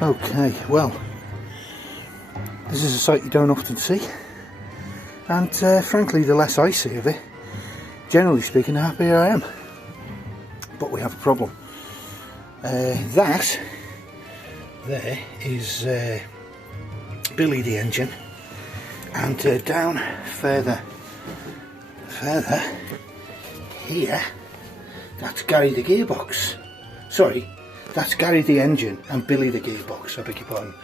Okay, well, this is a sight you don't often see, and frankly the less I see of it, generally speaking, the happier I am. But we have a problem. That there is Billy the engine, and down further here, that's Gary the gearbox. Sorry, that's Gary the engine and Billy the gearbox, I beg your pardon.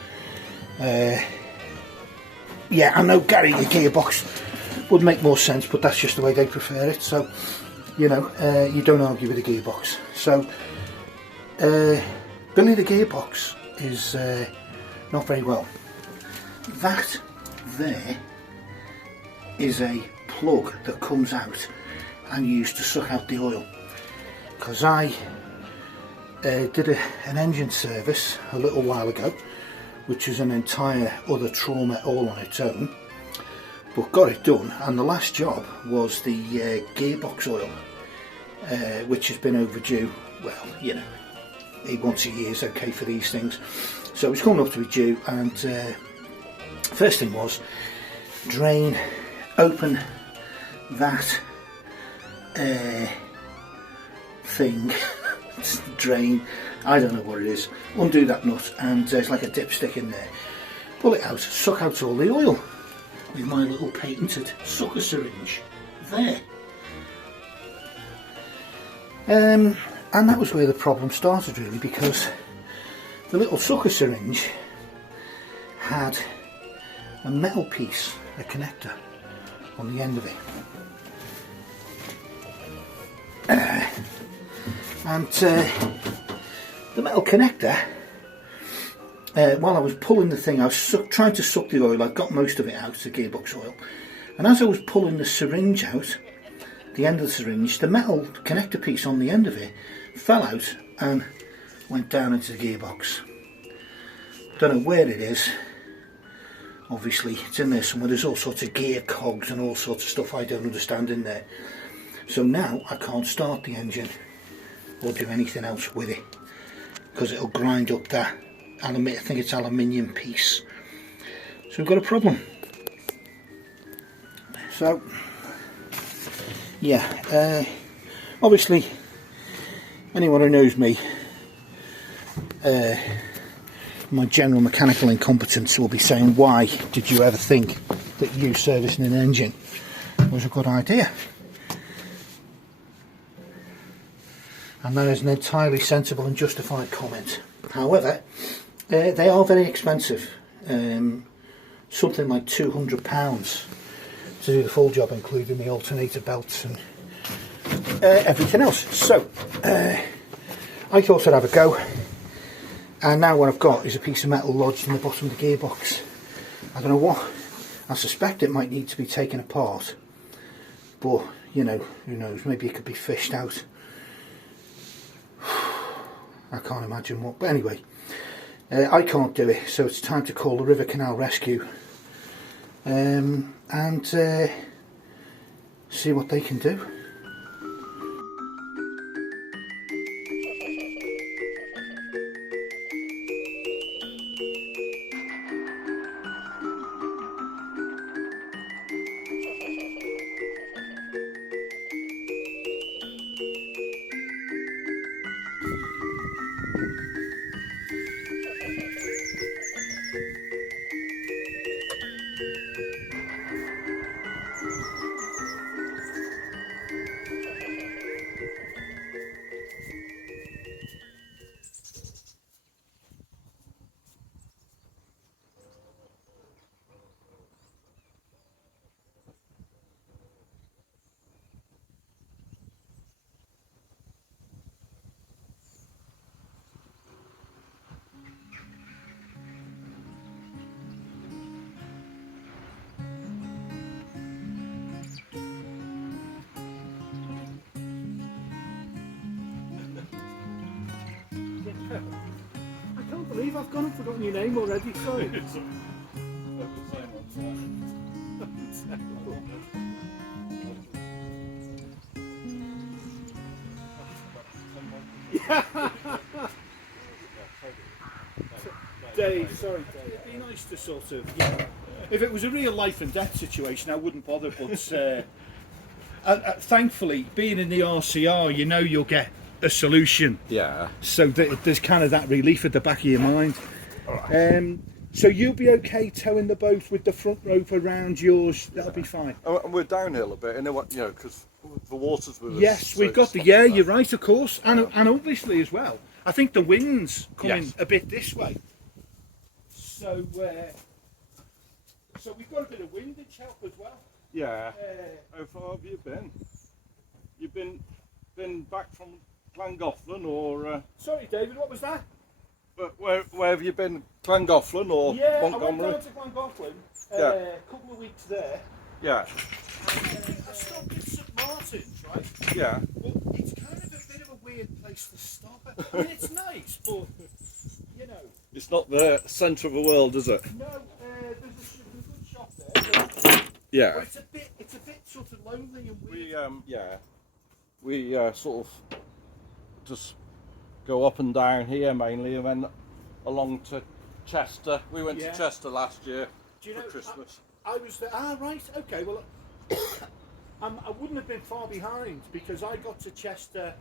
Yeah, I know Gary the gearbox would make more sense, but that's just the way they prefer it, so you know, you don't argue with the gearbox. So Billy the gearbox is not very well. That there is a plug that comes out and used to suck out the oil, because I did an engine service a little while ago, which is an entire other trauma all on its own, but got it done, and the last job was the gearbox oil, which has been overdue. Well, you know, once a year is okay for these things, so it's coming up to be due. And first thing was open that thing drain, I don't know what it is, undo that nut, and there's like a dipstick in there, pull it out, suck out all the oil with my little patented sucker syringe there. And that was where the problem started, really, because the little sucker syringe had a metal piece, a connector on the end of it, and the metal connector, while I was pulling the thing, I was trying to suck the oil. I got most of it out, the gearbox oil, and as I was pulling the syringe out, the end of the syringe, the metal connector piece on the end of it fell out and went down into the gearbox. Don't know where it is. Obviously it's in there somewhere. There's all sorts of gear cogs and all sorts of stuff I don't understand in there. So now I can't start the engine or do anything else with it, because it'll grind up that I think it's aluminium piece. So we've got a problem. So yeah, obviously anyone who knows me, my general mechanical incompetence will be saying, why did you ever think that you servicing an engine was a good idea? And that is an entirely sensible and justified comment. However, they are very expensive, something like £200 to do the full job, including the alternator belts and everything else. So I thought I'd have a go, and now what I've got is a piece of metal lodged in the bottom of the gearbox. I don't know what. I suspect it might need to be taken apart, but you know, who knows, maybe it could be fished out. I can't imagine what, but anyway, I can't do it, so it's time to call the River Canal Rescue and see what they can do. I can't believe I've gone and forgotten your name already, sorry. Dave, sorry, Dave. It'd be nice to sort of, if it was a real life and death situation, I wouldn't bother. But thankfully, being in the RCR, you know you'll get a solution. Yeah. So there's kind of that relief at the back of your mind. Right. So you'll be okay towing the boat with the front rope around yours. That'll be fine. And we're downhill a bit, and because the water's with us. Yes, we've got the. Yeah, you're right, of course, and obviously as well. I think the wind's coming a bit this way. So we've got a bit of windage help as well. Yeah. How far have you been? You've been back from Llangollen or? Sorry, David. What was that? But where have you been? Llangollen or Montgomery? I went down to Llangollen. A couple of weeks there. Yeah. I stopped at St Martin's, right? Yeah. But it's kind of a bit of a weird place to stop. I mean, it's nice, but you know. It's not the centre of the world, is it? No, there's a good shop there. But, Yeah. But it's a bit sort of lonely and weird. We sort of just go up and down here mainly, and then along to Chester. We went to Chester last year for Christmas. I was there. Ah, right. Okay. Well, I wouldn't have been far behind because I got to Chester.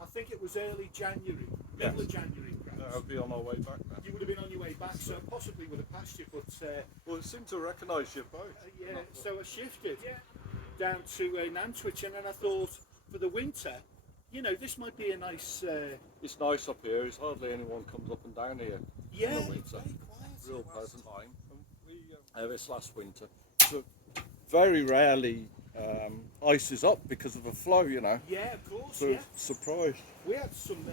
I think it was early January, middle of January. That would be on our way back then. You would have been on your way back, so possibly would have passed you. But well, it seemed to recognise you both. So I shifted down to Nantwich, and then I thought for the winter, this might be a nice. It's nice up here. There's hardly anyone comes up and down here. Yeah, in the winter. It's very quiet. Real pleasant time. This last winter, so very rarely ices up because of the flow. Yeah, of course. So surprised. We had some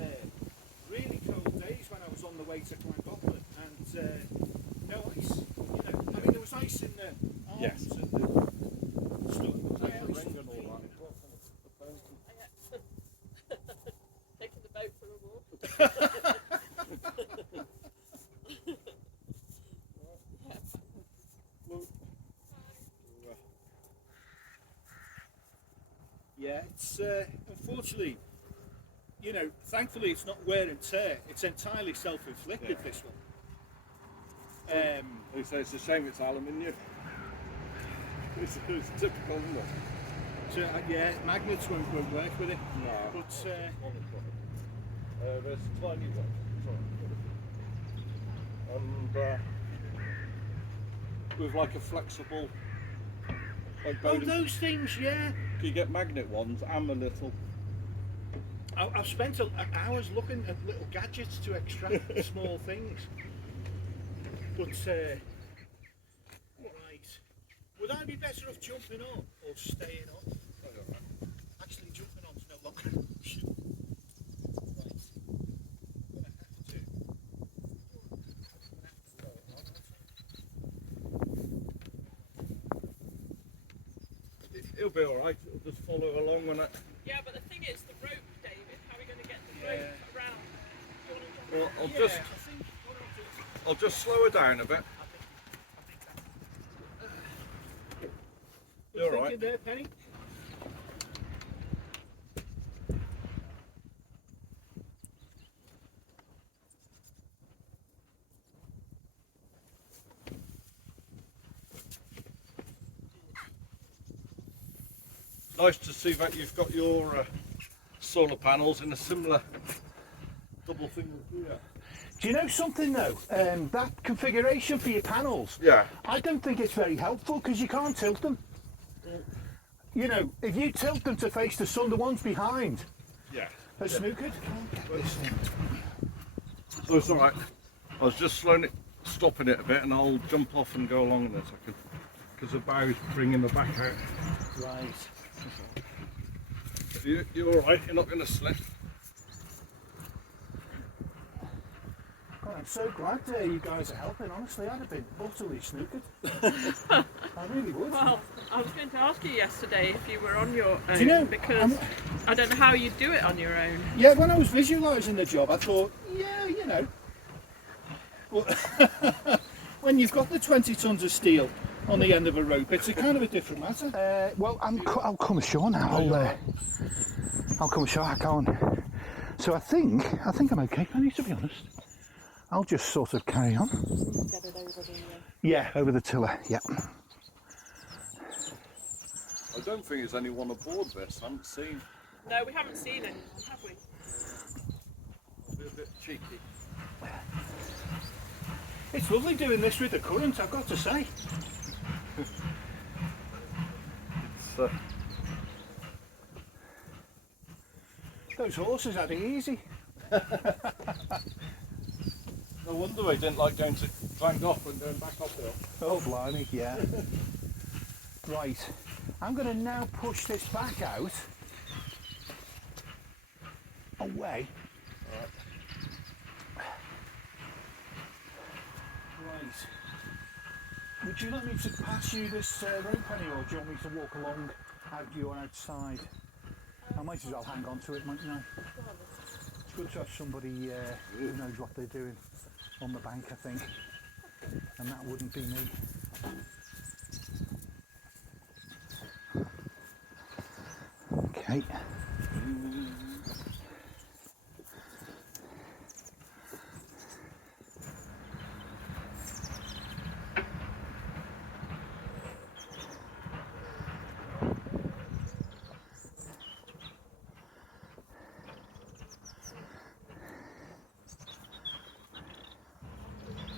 really cold days when I was on the way to Llangollen, and no ice. I mean there was ice in the arms and the stuff. Take the ring and all that. Taking the boat for a walk. Yeah, it's unfortunately, thankfully it's not wear and tear. It's entirely self-inflicted. This one. They say it's a shame it's aluminium. It's typical, isn't it? So magnets won't work with it. No. But there's tiny one. And with like a flexible. Like those things, yeah. You get magnet ones and the little. I've spent hours looking at little gadgets to extract small things. But right, would I be better off jumping on or staying on? Actually, jumping on's no longer an option. It'll be alright, it'll just follow along when it. Yeah, but the thing is, the rope, David, how are we going to get the rope around? Well, I'll just slow her down a bit. You're alright. There, Penny? Nice to see that you've got your solar panels in a similar double thing with here. Do you know something though? That configuration for your panels, I don't think it's very helpful because you can't tilt them. If you tilt them to face the sun, the ones behind are snookered. Oh, it's alright. I was just stopping it a bit, and I'll jump off and go along in a second because the bow's bringing the back out. Right. You're alright, you're not going to slip. God, I'm so glad you guys are helping. Honestly, I'd have been utterly snookered. I really would. Well, I was going to ask you yesterday if you were on your own, Do you know, because I don't know how you do it on your own. Yeah, when I was visualising the job, I thought, well, when you've got the 20 tonnes of steel on the end of a rope, it's a kind of a different matter. Well, I'll come ashore now. I'll come ashore. I can't. So I think I'm okay, Penny, to be honest. I'll just sort of carry on. Get it over the... Yeah, over the tiller, yeah. I don't think there's anyone aboard this. I haven't seen. No, we haven't seen anyone, have we? They're a bit cheeky. It's lovely doing this with the current, I've got to say. It's, Those horses had it easy. no wonder they didn't like going to climb off and going back uphill. Oh blimey, yeah. Right, I'm going to now push this back out. Away. Right. Would you like me to pass you this rope, Penny, or do you want me to walk along out your outside? I might as well hang on to it, mightn't I? It's good to have somebody who knows what they're doing on the bank, I think. And that wouldn't be me. Okay.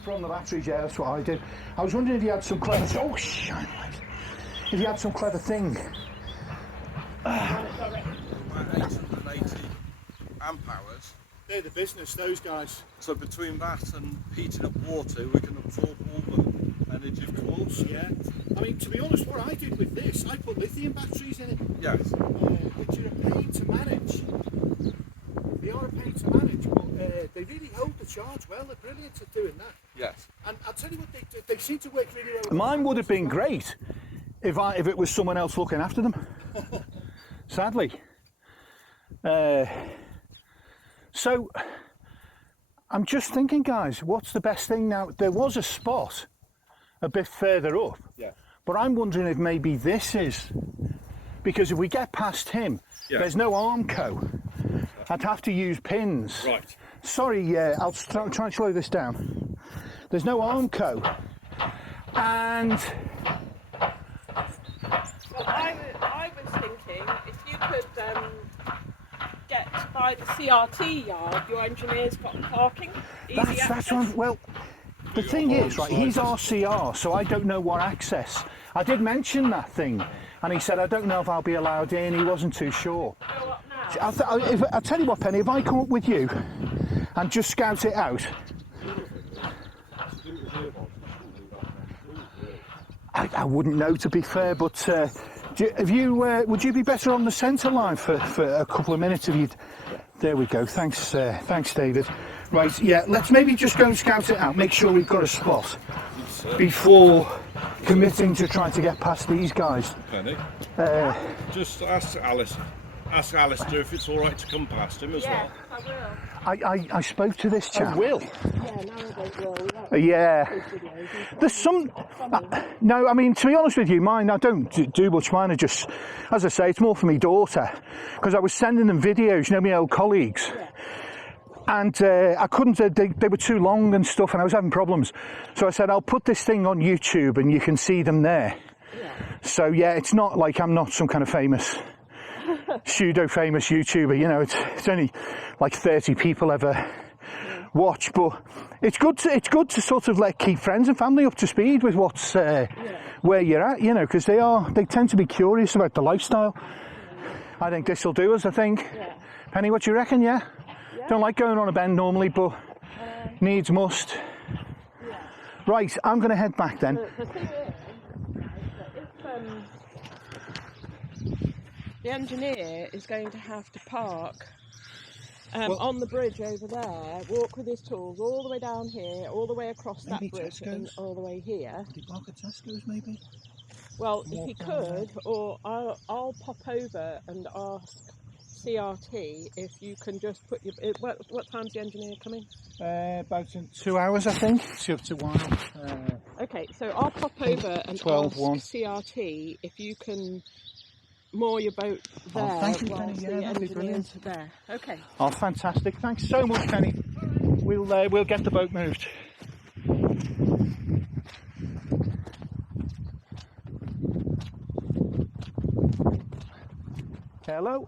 From the batteries, yeah, that's what I did. I was wondering if you had some clever... Oh, shine light. If you had some clever thing. About 880 amp hours. They're the business, those guys. So between that and heating up water, we can absorb all the energy of course. Yeah. I mean, to be honest, what I did with this, I put lithium batteries in it. Yes. Which are a pain to manage. They are a pain to manage, but they really hold the charge well. They're brilliant at doing that. Yes. And I'll tell you what they do. They seem to work really well. Mine would have been great if it was someone else looking after them. Sadly. So I'm just thinking, guys, what's the best thing now? There was a spot a bit further up. Yeah. But I'm wondering if maybe this is, because if we get past him, there's no Armco. I'd have to use pins. Right. Sorry, I'll try and slow this down. There's no Armco. And... Well, I was thinking if you could get by the CRT yard, your engineer's got parking. That's one. Well, the thing is, right, he's RCR, so I don't know what access. I did mention that thing, and he said, I don't know if I'll be allowed in. He wasn't too sure. Go up now. I'll tell you what, Penny, if I come up with you and just scout it out, I wouldn't know, to be fair, but would you be better on the centre line for a couple of minutes if you'd... There we go, thanks David. Right, yeah, let's maybe just go and scout it out, make sure we've got a spot before committing to trying to get past these guys. Penny, just ask Alistair if it's all right to come past him as well. I will. I spoke to this chap. I will? Yeah, narrowboat will. Yeah. There's some... no, I mean, to be honest with you, mine, I don't do much. Mine are just, as I say, it's more for my daughter. Because I was sending them videos, you know, my old colleagues. Yeah. And I couldn't, they were too long and stuff, and I was having problems. So I said, I'll put this thing on YouTube and you can see them there. Yeah. So yeah, it's not like I'm not some kind of famous... pseudo-famous YouTuber, you know, it's only like 30 people ever watch, but it's good to sort of keep friends and family up to speed with what's where you're at, you know, because they tend to be curious about the lifestyle. I think this will do us, I think. Yeah. Penny, what do you reckon? Yeah? Don't like going on a bend normally, but needs must. Yeah. Right, I'm going to head back then. The thing is, that if the engineer is going to have to park on the bridge over there, walk with his tools all the way down here, all the way across that bridge and all the way here. Could he park at Tesco's maybe? Well, if he could, or I'll pop over and ask CRT if you can just put your... What time's the engineer coming? About in 2 hours, I think. It's up to 1 hour. Okay, so I'll pop over and 12, ask 1. CRT if you can moor your boat there. Oh, thank you, whilst Penny. Yeah, the that'd be engineer's brilliant. there. Okay. Oh, fantastic. Thanks so much, Penny. we'll get the boat moved. Hello?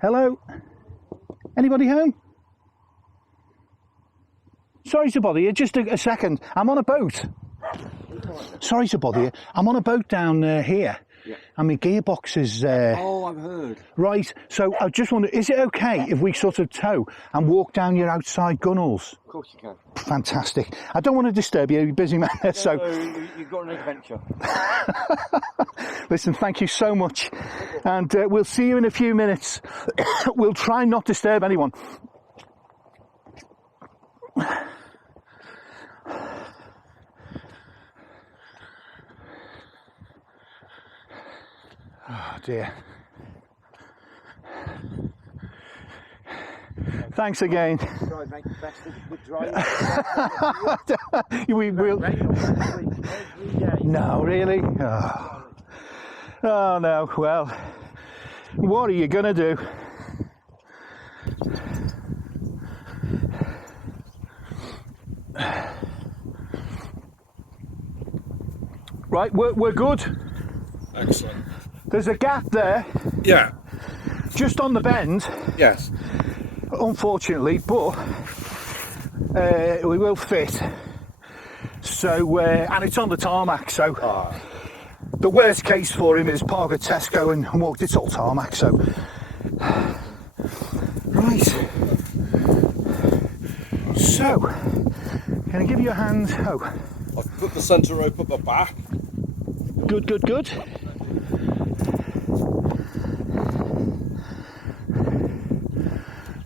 Hello? Anybody home? Sorry to bother you, just a second. I'm on a boat. Sorry to bother you. I'm on a boat down here. Yeah. And my gearbox is... Oh, I've heard. Right, so I just wonder, is it okay if we sort of tow and walk down your outside gunnels? Of course you can. Fantastic. I don't want to disturb you, you're a busy man. So you've got an adventure. Listen, thank you so much. And we'll see you in a few minutes. We'll try not to disturb anyone. Oh dear. Thanks again. Drive, mate. Best good drive. We will. Every day. No, really? Oh no. Well, what are you gonna do? Right, we're good. Excellent. There's a gap there. Yeah. Just on the bend. Yes. Unfortunately, but we will fit. So, and it's on the tarmac, so the worst case for him is park at Tesco and walk. It's all tarmac, so. Right. So, can I give you a hand? Oh. I've put the centre rope up the back. Good, good, good.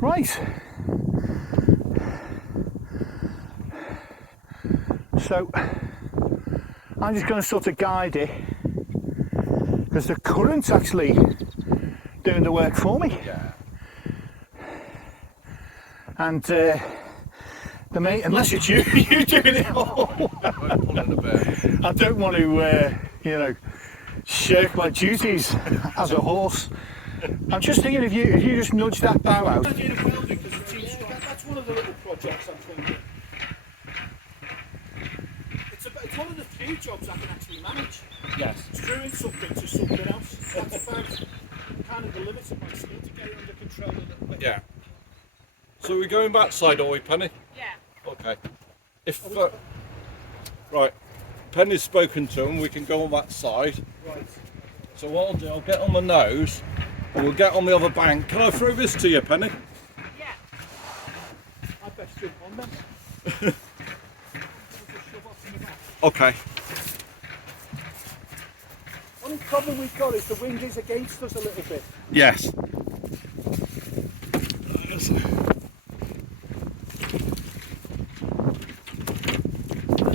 Right. So I'm just going to sort of guide it because the current's actually doing the work for me. Yeah. And the mate, unless it's you, you doing it all. I don't want to, you know, shirk my duties as a horse. I'm just thinking if you just nudge that bow out. That's one of the little projects I'm thinking. It's one of the few jobs I can actually manage. Yes. Screwing something to something else. That's about kind of the limits of my skill to get it under control a little bit. Yeah. So we're going back side, are we, Penny? Yeah. Okay. If right, Penny's spoken to him, we can go on that side. Right. So what I'll do, I'll get on my nose, and we'll get on the other bank. Can I throw this to you, Penny? Yeah. I'd best jump on them. Okay. Only problem we've got is the wind is against us a little bit. Yes. I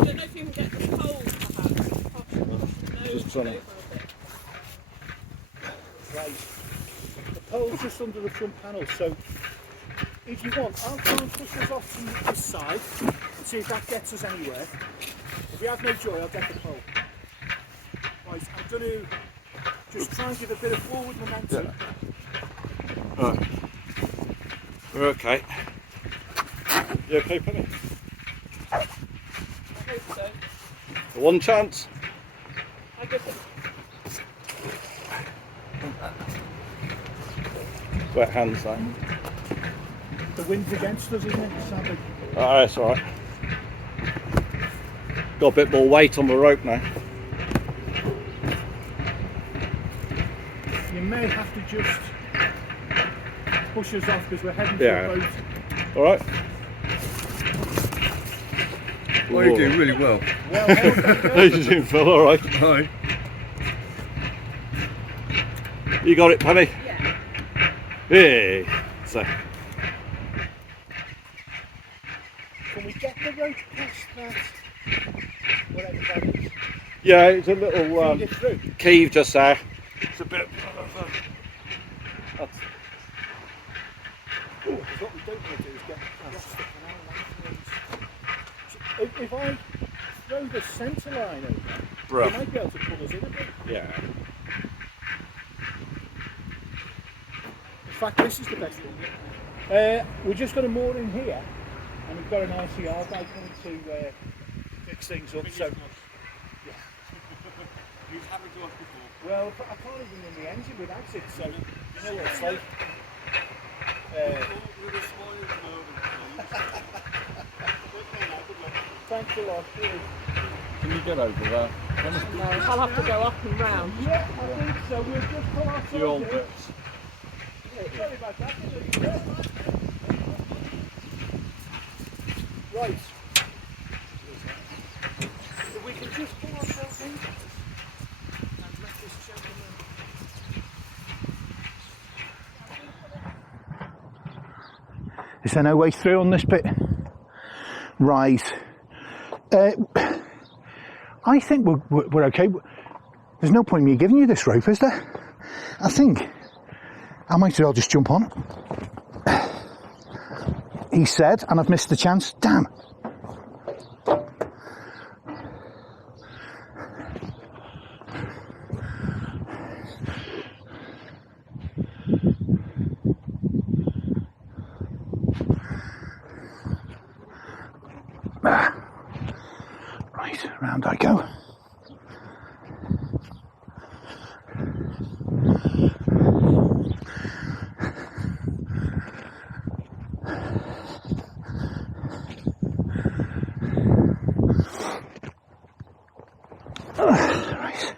don't know if you can get the pole perhaps. Just trying to... Right. The pole's just under the front panel, so if you want, I'll try and push us off from this side and see if that gets us anywhere. If we have no joy, I'll get the pole. Right, I'm going to just try and give a bit of forward momentum. Yeah. Right. We're okay. You okay, Penny? I hope so. One chance. I guess it. Wet hands, though. The wind's against us, isn't it? Sadly. Oh, that's all right. Got a bit more weight on the rope now. You may have to just push us off because we're heading for Yeah. a boat. All right. Well, you're doing really well. Well, How you doing, Phil? All right. Hi. You got it, Penny? Yeah. Hey. So. can we get the rope past that? Whatever that is. Yeah, it's a little Feed it through. cave just there. It's a bit. That's, Because what we don't want to do is get lost up an hour. If I throw the centre line over, bro. they might be able to pull us in a bit. Yeah. In fact, this is the best one. We're just going to moor in here, and we've got an RCR guy coming to fix things up. So, yeah. You've had a go before. Well, I can't even run the engine without it, so you know what it's like. With a spoiled moment, Thanks a lot. Can you get over there? No, I'll have to go up and round. Yeah, I think so. We'll just pull ourselves The old in. bits. Sorry about that. Right. So we can just pull ourselves in and let this gentleman. Is there no way through on this bit? Right. I think we're okay. There's no point in me giving you this rope, is there? I think I might as well just jump on. He said, and I've missed the chance. Damn. Right, round I go. Right.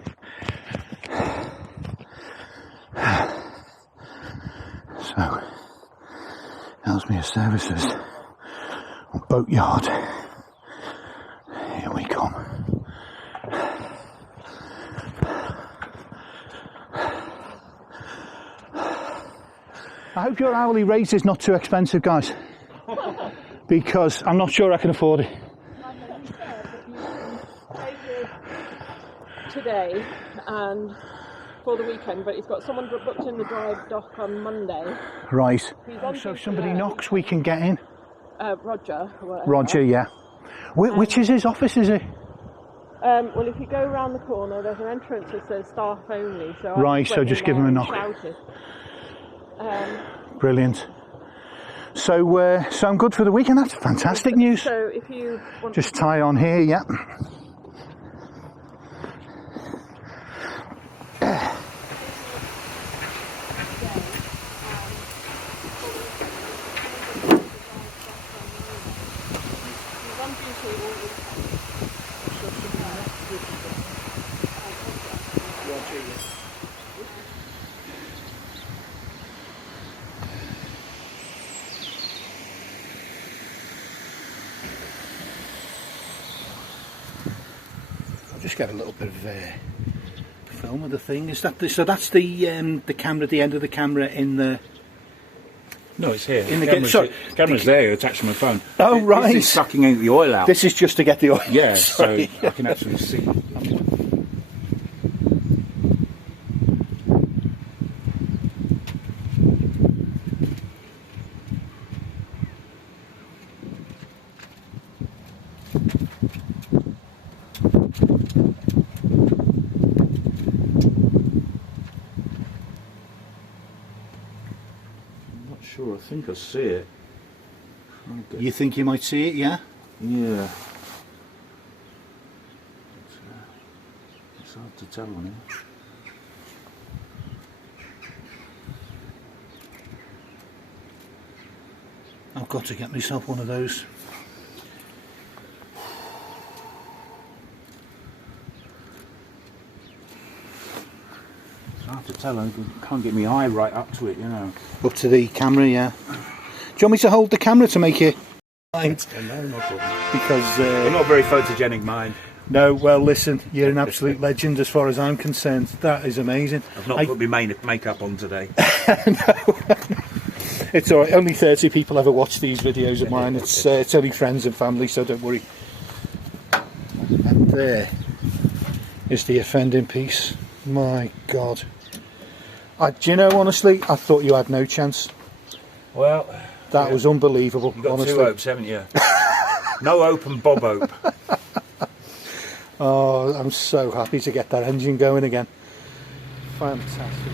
So, Ellesmere Services boatyard. Here we come. I hope your hourly rate is not too expensive, guys, because I'm not sure I can afford it. Today and for the weekend, but he's got someone booked in the drive dock on Monday. Right. On So if duty somebody there. knocks, we can get in. Roger. Or whatever. Roger, yeah. Which is his office, is it? Well, if you go around the corner, there's an entrance that says staff only. So Right, so just give him a knock. Shouted. Brilliant. So, so I'm good for the weekend. That's fantastic news. So if you want Just tie on here, yeah. Just get a little bit of film of the thing. Is that so? That's the camera, at the end of the camera in the. No, it's here. In the camera's there attached to my phone. Oh, right. This is sucking out the oil out. This is just to get the oil. Yeah, Sorry. so I can actually see. Sure, I think I see it. Okay. You think you might see it, yeah? Yeah. It's hard to tell on here. I've got to get myself one of those. It's hard to tell. I can't get my eye right up to it, you know. Up to the camera, yeah. Do you want me to hold the camera to make it? Right. No, no problem. Because I'm not very photogenic, mind. no, well, listen, you're an absolute legend as far as I'm concerned. That is amazing. I've not put my makeup on today. No. It's all right. Only 30 people ever watch these videos of mine. It's only friends and family, so don't worry. And there is the offending piece. My God. Do you know, honestly, I thought you had no chance. Well, That was unbelievable. you've got honestly. 2 hopes, haven't you? No hope and Bob hope. Oh, I'm so happy to get that engine going again. Fantastic.